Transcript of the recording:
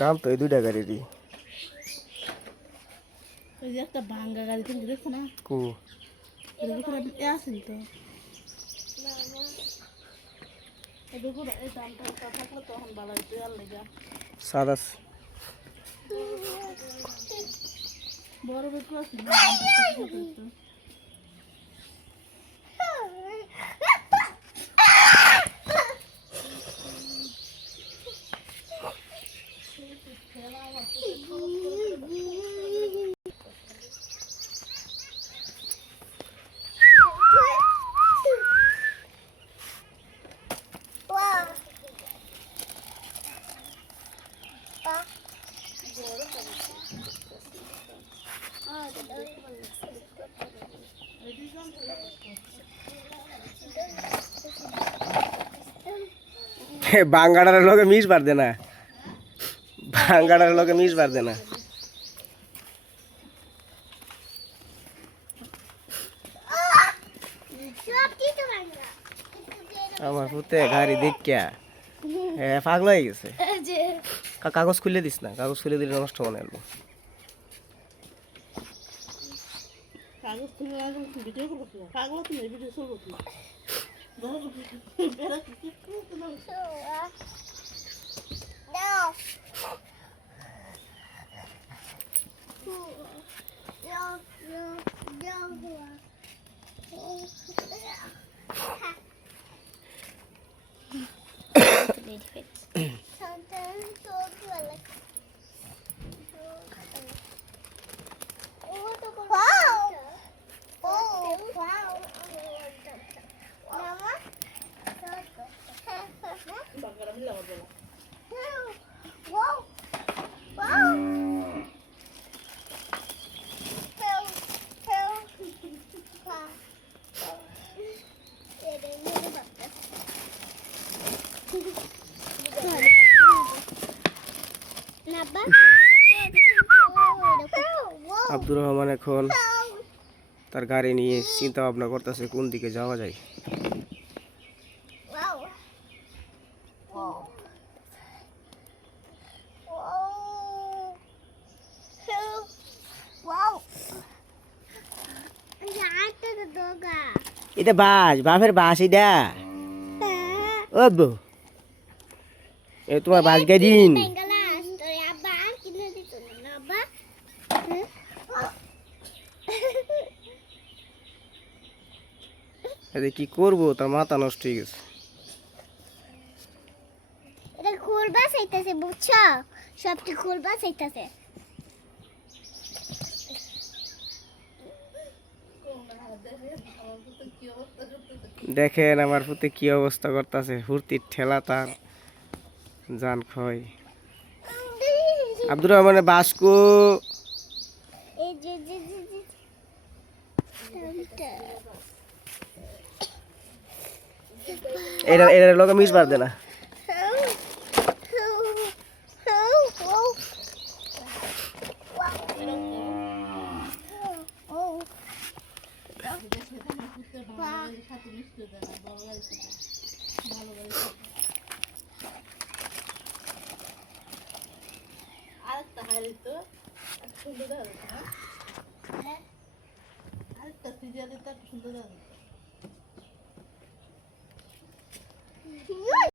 দাম তো এই দুইটা গাড়িরই। ওই যে একটা ভাঙ্গা গাড়ি তুমি দেখছো না? কু আসেন তো এই দামটা থাকলে তখন ভালো হইতো আর লেগা সাদাস বড় বেকু আছে বাঙ্গাড়ার লগে মিস পারদে না, বাঙ্গাড়ার লগে মিস পারদে না। আমার পুতে গাড়ি দেখিয়া পাগল হয়ে গেছে। কাগজ খুলে দিস না, কাগজ খুলে দিলে নষ্ট মনে হলো। কাগজ তুমি ভিডিও করবো কাগজ তুমি ভিডিও করবো আব্দুর রহমান এখন তার গাড়ি নিয়ে চিন্তা ভাবনা করতেছে কোন দিকে যাওয়া যায়। এটা বাস, বাপের বাস এটা। ও বউ, এ তোমার বাস গাড়ি। কি করবো, তার মাথা নষ্ট হয়ে গেছে। এটা খুলবা চাইতেছে, বুঝছো? সবটি খুলবা চাইতেছে। দেখেন আমার পুতে কি অবস্থা করতেছে, হুর্তির ঠেলা তার জান খয়। আব্দুর রহমানের বাসকু এটার লগে মিস পারদে না। আরেকটা হাইতো সুন্দর আরেকটা সিরিয়ালে তো সুন্দর